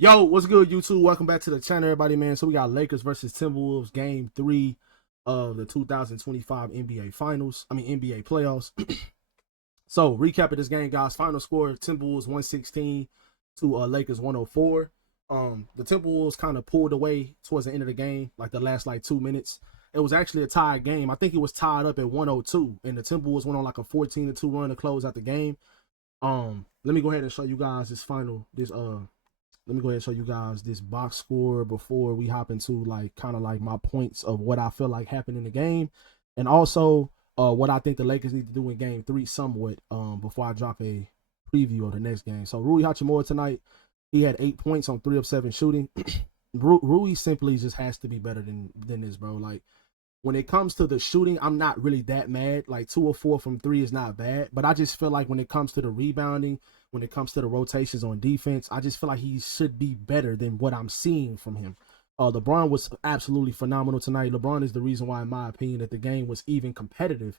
Yo, what's good, YouTube? Welcome back to the channel, everybody, man. So we got Lakers versus Timberwolves, Game 3 of the 2025 NBA Finals. NBA playoffs. So, recap of this game, guys. Final score: Timberwolves 116 to Lakers 104. The Timberwolves kind of pulled away towards the end of the game, like the last 2 minutes. It was actually a tied game. I think it was tied up at 102, and the Timberwolves went on like a 14-2 run to close out the game. Let me go ahead and show you guys let me go ahead and show you guys this box score before we hop into kind of my points of what I feel like happened in the game, and also what I think the Lakers need to do in Game 3 somewhat before I drop a preview of the next game. So Rui Hachimura tonight, he had 8 points on 3 of 7 shooting. Rui simply just has to be better than this, bro. Like, when it comes to the shooting, I'm not really that mad. Like 2 or 4 from 3 is not bad, but I just feel like when it comes to the rebounding, when it comes to the rotations on defense, I just feel like he should be better than what I'm seeing from him. LeBron was absolutely phenomenal tonight. LeBron is the reason why, in my opinion, that the game was even competitive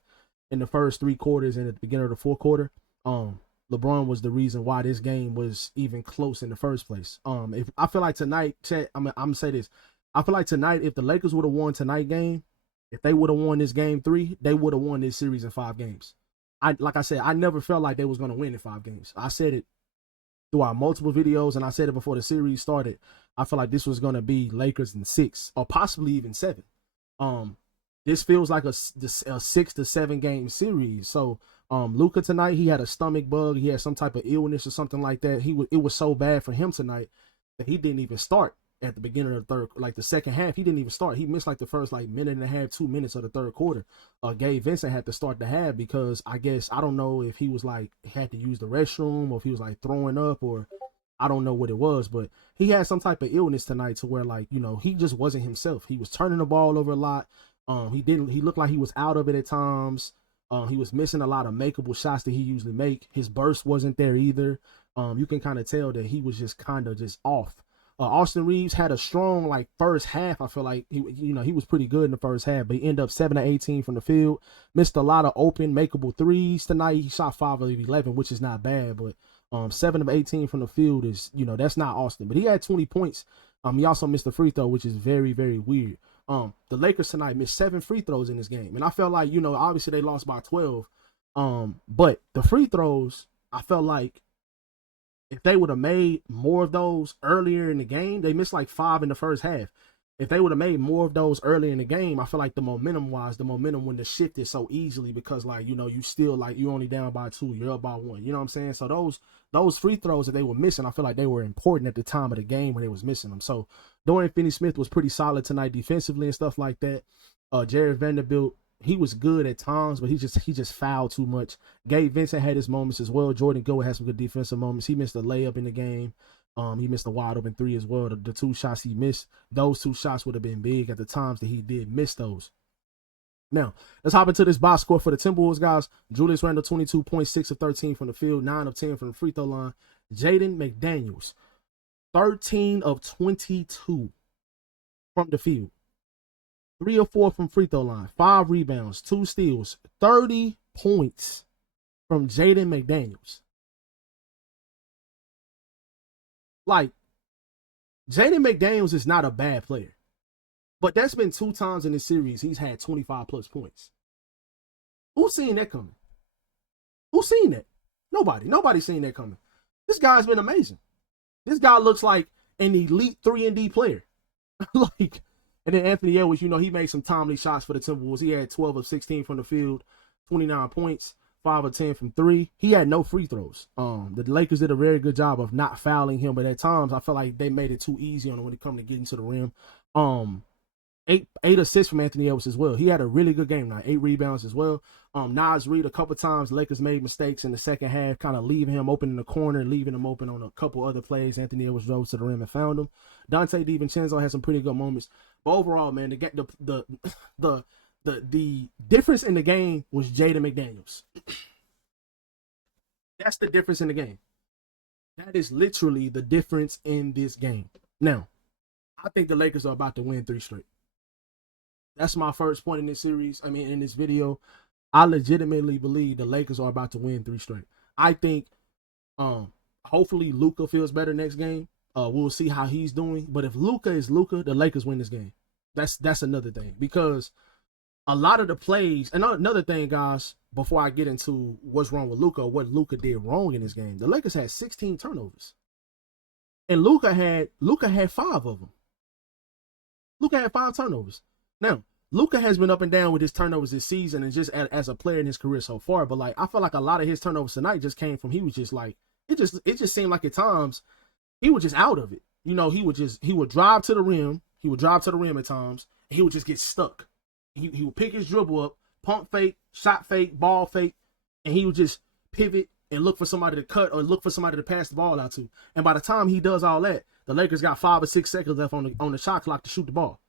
in the first 3 quarters and at the beginning of the fourth quarter. LeBron was the reason why this game was even close in the first place. If I feel like tonight, Chet, I'm gonna say this. I feel like tonight, if the Lakers would have won tonight game, if they would have won this Game 3, they would have won this series in 5 games. Like I said, I never felt like they was going to win in 5 games. I said it throughout multiple videos, and I said it before the series started. I feel like this was going to be Lakers in 6 or possibly even 7. This feels like a 6 to 7 game series. So Luka tonight, he had a stomach bug. He had some type of illness or something like that. It was so bad for him tonight that he didn't even start at the beginning of the third, like the second half. He didn't even start. He missed like the first minute and a half, 2 minutes of the third quarter. Gabe Vincent had to start the half because I don't know if he was had to use the restroom or if he was throwing up, or I don't know what it was, but he had some type of illness tonight to where he just wasn't himself. He was turning the ball over a lot. He looked like he was out of it at times. He was missing a lot of makeable shots that he usually make. His burst wasn't there either. You can kind of tell that he was just kind of just off. Austin Reeves had a strong first half. I feel like he was pretty good in the first half, but he ended up 7 of 18 from the field. Missed a lot of open makeable threes tonight. He shot 5 of 11, which is not bad, but 7 of 18 from the field is, that's not Austin. But he had 20 points. He also missed a free throw, which is very, very weird. The Lakers tonight missed 7 free throws in this game, and I felt like, obviously they lost by 12. But the free throws, I felt like if they would have made more of those earlier in the game, they missed 5 in the first half. If they would have made more of those early in the game, I feel like the momentum wouldn't have shifted so easily because you still you're only down by 2, you're up by 1. You know what I'm saying? So those free throws that they were missing, I feel like they were important at the time of the game when they was missing them. So Dorian Finney-Smith was pretty solid tonight defensively and stuff like that. Jared Vanderbilt, he was good at times, but he just fouled too much. Gabe Vincent had his moments as well. Jordan Gould had some good defensive moments. He missed a layup in the game. He missed a wide open 3 as well. The 2 shots he missed, those 2 shots would have been big at the times that he did miss those. Now, let's hop into this box score for the Timberwolves, guys. Julius Randle, 22.6 of 13 from the field, 9 of 10 from the free throw line. Jaden McDaniels, 13 of 22 from the field. 3 or 4 from free throw line, 5 rebounds, 2 steals, 30 points from Jaden McDaniels. Jaden McDaniels is not a bad player, but that's been 2 times in this series he's had 25 plus points. Who's seen that coming? Who's seen that? Nobody. Nobody's seen that coming. This guy's been amazing. This guy looks like an elite 3-and-D player. And then Anthony Edwards, he made some timely shots for the Timberwolves. He had 12 of 16 from the field, 29 points, 5 of 10 from 3. He had no free throws. The Lakers did a very good job of not fouling him, but at times I feel like they made it too easy on him when it come to getting to the rim. 8 assists from Anthony Edwards as well. He had a really good game tonight. 8 rebounds as well. Nas Reed, a couple times, Lakers made mistakes in the second half, kind of leaving him open in the corner, leaving him open on a couple other plays. Anthony Edwards drove to the rim and found him. Dante DiVincenzo had some pretty good moments. But overall, man, the difference in the game was Jaden McDaniels. That's the difference in the game. That is literally the difference in this game. Now, I think the Lakers are about to win 3 straight. That's my first point in this series. In this video, I legitimately believe the Lakers are about to win 3 straight. I think, hopefully Luka feels better next game. We'll see how he's doing. But if Luka is Luka, the Lakers win this game. That's another thing, because a lot of the plays, and another thing, guys, before I get into what's wrong with Luka, what Luka did wrong in this game, the Lakers had 16 turnovers, and Luka had 5 of them. Luka had 5 turnovers. Now, Luka has been up and down with his turnovers this season, and just as a player in his career so far. But like, I feel like a lot of his turnovers tonight just came from, he was just like, it just seemed like at times he was just out of it. You know, he would drive to the rim. He would drive to the rim at times, and he would just get stuck. He would pick his dribble up, pump fake, shot fake, ball fake, and he would just pivot and look for somebody to cut or look for somebody to pass the ball out to. And by the time he does all that, the Lakers got 5 or 6 seconds left on the shot clock to shoot the ball.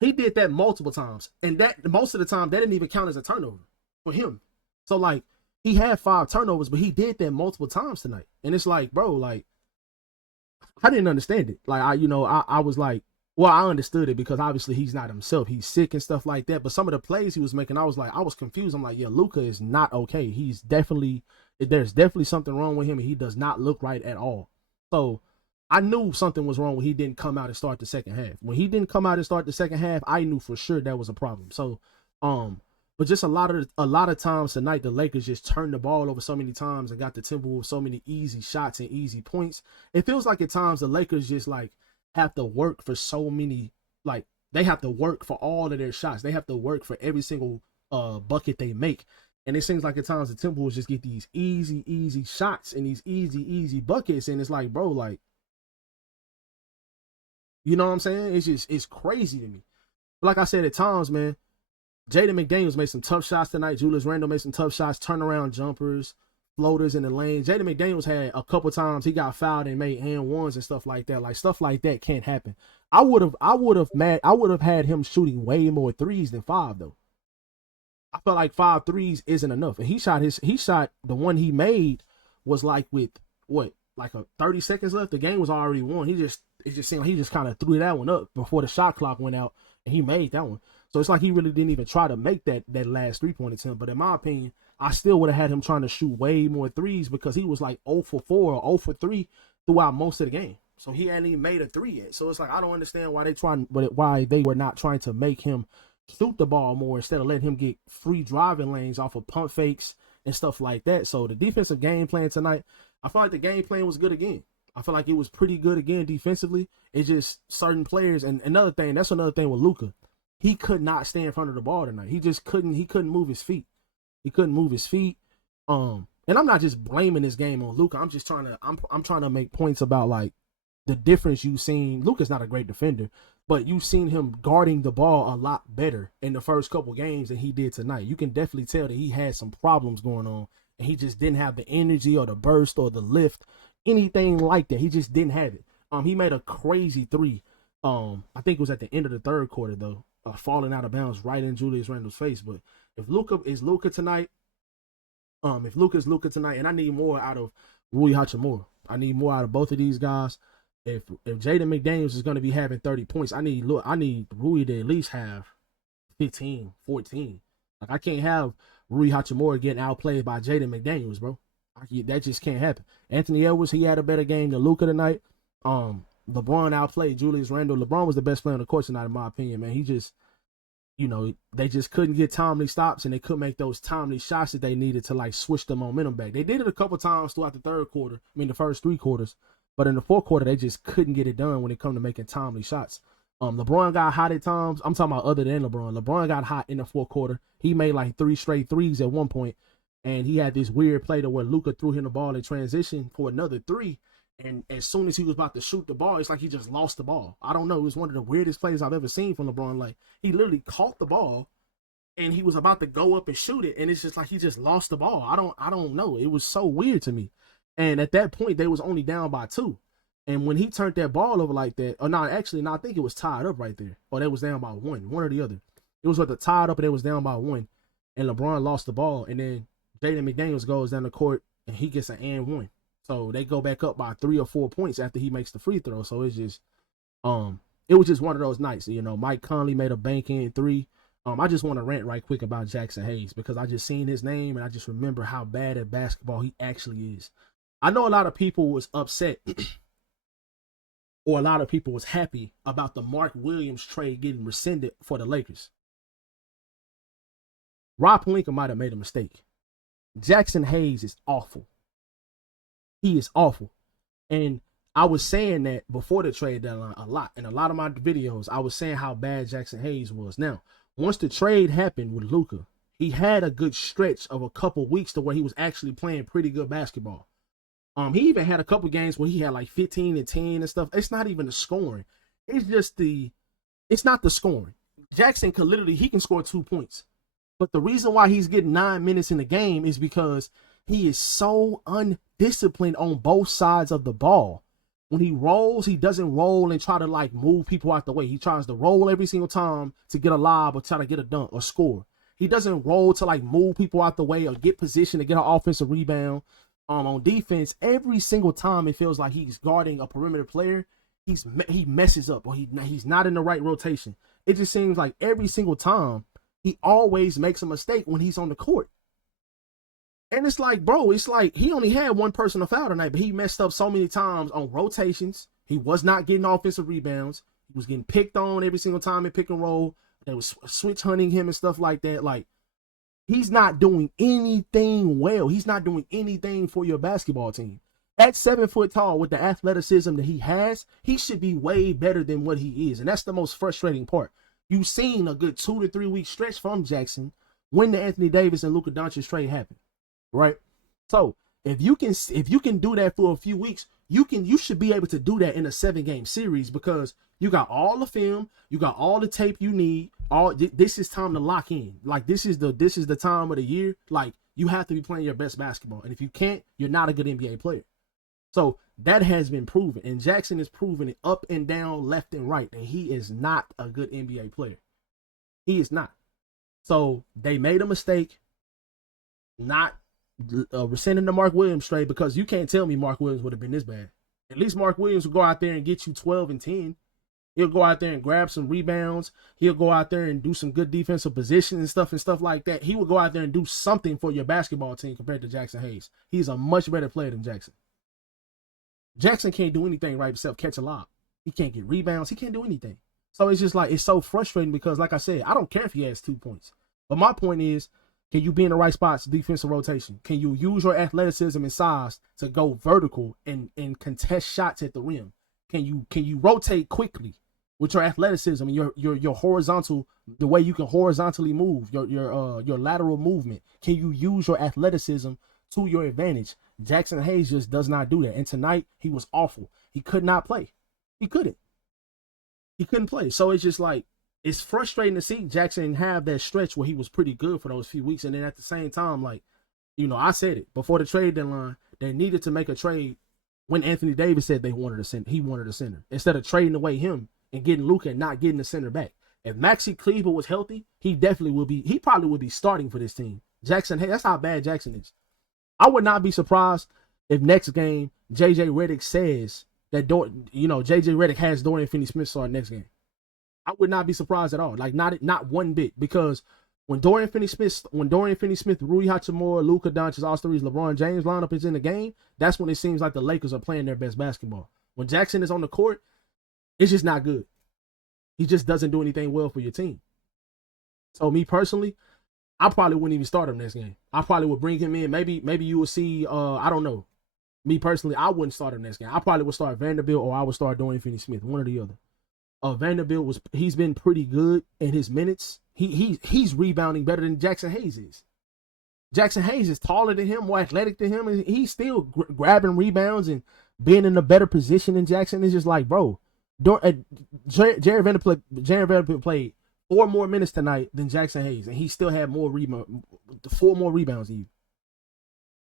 He did that multiple times, and that most of the time that didn't even count as a turnover for him. So like, he had 5 turnovers, but he did that multiple times tonight. And it's like, bro, like, I didn't understand it. Like, I was like, well, I understood it because obviously he's not himself. He's sick and stuff like that. But some of the plays he was making, I was confused. I'm like, yeah, Luka is not okay. There's definitely something wrong with him, and he does not look right at all. So I knew something was wrong when he didn't come out and start the second half. When he didn't come out and start the second half, I knew for sure that was a problem. So, but just a lot of times tonight, the Lakers just turned the ball over so many times and got the Timberwolves so many easy shots and easy points. It feels like at times the Lakers just like have to work for so many, like they have to work for all of their shots. They have to work for every single bucket they make. And it seems like at times the Timberwolves just get these easy shots and these easy buckets. And it's like, bro, like, you know what I'm saying? It's crazy to me. But like I said, at times, man, Jaden McDaniels made some tough shots tonight. Julius Randle made some tough shots, turnaround jumpers, floaters in the lane. Jaden McDaniels had a couple times he got fouled and made and ones and stuff like that. Like, stuff like that can't happen. I would have had him shooting way more threes than 5 though. I felt like 5 threes isn't enough. And he shot the one he made was like with what, like a 30 seconds left. The game was already won. It just seemed like he just kind of threw that one up before the shot clock went out, and he made that one. So it's like he really didn't even try to make that last 3-point attempt. But in my opinion, I still would have had him trying to shoot way more threes, because he was like 0 for 4 or 0 for 3 throughout most of the game. So he hadn't even made a 3 yet. So it's like, I don't understand why they were not trying to make him shoot the ball more instead of letting him get free driving lanes off of pump fakes and stuff like that. So the defensive game plan tonight, I feel like the game plan was good again. I feel like it was pretty good again defensively. It's just certain players, and that's another thing with Luka. He could not stay in front of the ball tonight. He couldn't move his feet. He couldn't move his feet. And I'm not just blaming this game on Luka. I'm just trying to make points about like the difference you've seen. Luka's not a great defender, but you've seen him guarding the ball a lot better in the first couple games than he did tonight. You can definitely tell that he had some problems going on, and he just didn't have the energy or the burst or the lift, anything like that. He just didn't have it. He made a crazy 3. I think it was at the end of the third quarter though, falling out of bounds right in Julius Randle's face. But if Luka is Luka tonight, and I need more out of Rui Hachimura. I need more out of both of these guys. If Jaden McDaniels is going to be having 30 points, I need Rui to at least have 15, 14. Like, I can't have Rui Hachimura getting outplayed by Jaden McDaniels, bro. That just can't happen. Anthony Edwards, he had a better game than Luka tonight. LeBron outplayed Julius Randle. LeBron was the best player on the court tonight, in my opinion, man. He just, they just couldn't get timely stops, and they couldn't make those timely shots that they needed to like switch the momentum back. They did it a couple times throughout the first 3 quarters, but in the fourth quarter, they just couldn't get it done when it come to making timely shots. LeBron got hot at times. I'm talking about other than LeBron. LeBron got hot in the fourth quarter. He made like 3 straight threes at one point, and he had this weird play to where Luka threw him the ball in transition for another 3. And as soon as he was about to shoot the ball, it's like he just lost the ball. I don't know. It was one of the weirdest plays I've ever seen from LeBron. Like, he literally caught the ball and he was about to go up and shoot it, and it's just like he just lost the ball. I don't know. It was so weird to me. And at that point, they was only down by 2. And when he turned that ball over like that, I think it was tied up right there. Or they was down by 1 or the other. It was tied up and they was down by 1. And LeBron lost the ball. And then Jaden McDaniels goes down the court and he gets an and 1. So they go back up by 3 or 4 points after he makes the free throw. So it's just, it was just one of those nights. Mike Conley made a bank in 3. I just want to rant right quick about Jackson Hayes, because I just seen his name and I just remember how bad at basketball he actually is. I know a lot of people was upset or a lot of people was happy about the Mark Williams trade getting rescinded for the Lakers. Rob Pelinka might have made a mistake. Jackson Hayes is awful. He is awful. And I was saying that before the trade deadline a lot. In a lot of my videos, I was saying how bad Jackson Hayes was. Now, once the trade happened with Luka, he had a good stretch of a couple weeks to where he was actually playing pretty good basketball. He even had a couple games where he had like 15 and 10 and stuff. It's not even the scoring. It's not the scoring. Jackson could literally, he can score 2 points. But the reason why he's getting 9 minutes in the game is because he is so undisciplined on both sides of the ball. When he rolls, he doesn't roll and try to like move people out the way. He tries to roll every single time to get a lob or try to get a dunk or score. He doesn't roll to like move people out the way or get position to get an offensive rebound. On defense, every single time it feels like he's guarding a perimeter player, he messes up or he's not in the right rotation. It just seems like every single time he always makes a mistake when he's on the court. And it's like, bro, it's like he only had one personal foul tonight, but he messed up so many times on rotations. He was not getting offensive rebounds. He was getting picked on every single time in pick and roll. They was switch hunting him and stuff like that. Like, he's not doing anything well. He's not doing anything for your basketball team. At 7 foot tall, with the athleticism that he has, he should be way better than what he is. And that's the most frustrating part. You've seen a good 2 to 3 week stretch from Jackson when the Anthony Davis and Luka Doncic trade happened, right? So if you can do that for a few weeks, you should be able to do that in a 7-game series because you got all the film, you got all the tape you need. This is time to lock in. Like this is the time of the year. Like you have to be playing your best basketball, and if you can't, you're not a good NBA player. So that has been proven, and Jackson is proving it up and down, left and right, that he is not a good NBA player. He is not. So they made a mistake not rescinding the Mark Williams trade because you can't tell me Mark Williams would have been this bad. At least Mark Williams will go out there and get you 12 and 10. He'll go out there and grab some rebounds. He'll go out there and do some good defensive position and stuff like that. He will go out there and do something for your basketball team compared to Jackson Hayes. He's a much better player than Jackson. Jackson can't do anything right himself, catch a lob. He can't get rebounds. He can't do anything. So it's just like, it's so frustrating because, like I said, I don't care if he has 2 points. But my point is, can you be in the right spots, defensive rotation? Can you use your athleticism and size to go vertical and contest shots at the rim? Can you rotate quickly with your athleticism and your horizontal, the way you can horizontally move, your lateral movement? Can you use your athleticism to your advantage? Jackson Hayes just does not do that. And tonight, he was awful. He could not play. He couldn't play. So it's just like, it's frustrating to see Jackson have that stretch where he was pretty good for those few weeks. And then at the same time, like, you know, I said it before the trade deadline, they needed to make a trade when Anthony Davis said he wanted a center instead of trading away him and getting Luka and not getting the center back. If Maxi Kleber was healthy, he probably would be starting for this team. Jackson, hey, that's how bad Jackson is. I would not be surprised if next game JJ Redick says that JJ Redick has Dorian Finney-Smith start next game. I would not be surprised at all. Like not one bit, because when Dorian Finney-Smith, Rui Hachimura, Luka Doncic, all threes, LeBron James lineup is in the game, that's when it seems like the Lakers are playing their best basketball. When Jackson is on the court, it's just not good. He just doesn't do anything well for your team. So me personally, I probably wouldn't even start him next game. I probably would bring him in. Maybe you will see, I don't know. Me personally, I wouldn't start him next game. I probably would start Vanderbilt or I would start Dorian Finney-Smith, one or the other. Vanderbilt he's been pretty good in his minutes. He's rebounding better than Jackson Hayes is. Jackson Hayes is taller than him, more athletic than him, and he's still grabbing rebounds and being in a better position than Jackson. It's just like, bro, Jared Vanderbilt played 4 more minutes tonight than Jackson Hayes, and he still had 4 more rebounds than you.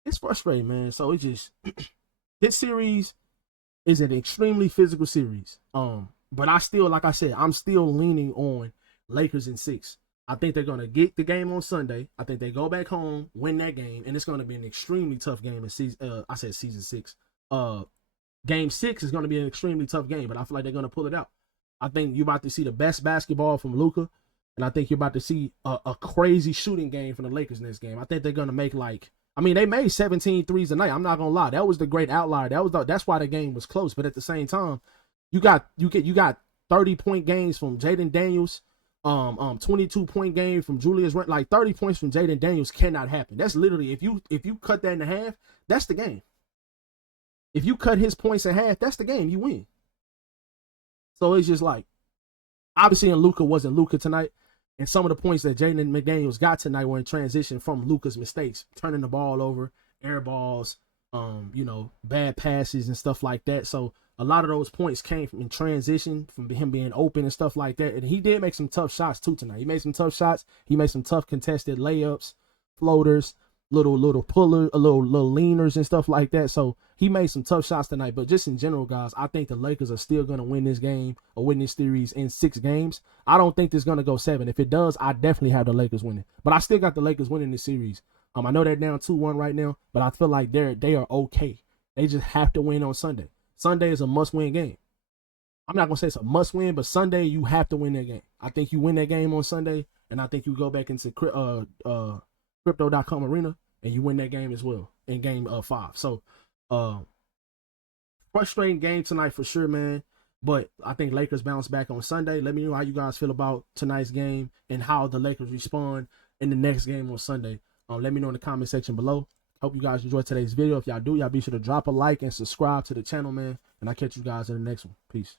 It's frustrating, man. So it just this series is an extremely physical series. But I still, like I said, I'm still leaning on Lakers in 6. I think they're going to get the game on Sunday. I think they go back home, win that game, and it's going to be an extremely tough game in season. I said season 6. Game 6 is going to be an extremely tough game, but I feel like they're going to pull it out. I think you're about to see the best basketball from Luka, and I think you're about to see a crazy shooting game from the Lakers in this game. I think they're going to make they made 17 threes a night. I'm not going to lie. That was the great outlier. That's why the game was close. But at the same time, You got 30-point games from Jaden Daniels, 22-point game from Julius Randle. Like 30 points from Jaden Daniels cannot happen. That's literally, if you cut that in half, that's the game. If you cut his points in half, that's the game. You win. So it's just like, obviously, and Luka wasn't Luka tonight. And some of the points that Jaden McDaniels got tonight were in transition from Luka's mistakes, turning the ball over, air balls, bad passes and stuff like that. So a lot of those points came from in transition, from him being open and stuff like that. And he did make some tough shots too tonight. He made some tough shots. He made some tough contested layups, floaters, little pullers, little leaners and stuff like that. So he made some tough shots tonight. But just in general, guys, I think the Lakers are still going to win this game or win this series in 6 games. I don't think it's going to go 7. If it does, I definitely have the Lakers winning. But I still got the Lakers winning this series. I know they're down 2-1 right now, but I feel like they are okay. They just have to win on Sunday. Sunday is a must-win game. I'm not going to say it's a must-win, but Sunday you have to win that game. I think you win that game on Sunday, and I think you go back into Crypto.com Arena, and you win that game as well in game 5. So, frustrating game tonight for sure, man. But I think Lakers bounce back on Sunday. Let me know how you guys feel about tonight's game and how the Lakers respond in the next game on Sunday. Let me know in the comment section below. Hope you guys enjoyed today's video. If y'all do, y'all be sure to drop a like and subscribe to the channel, man. And I'll catch you guys in the next one. Peace.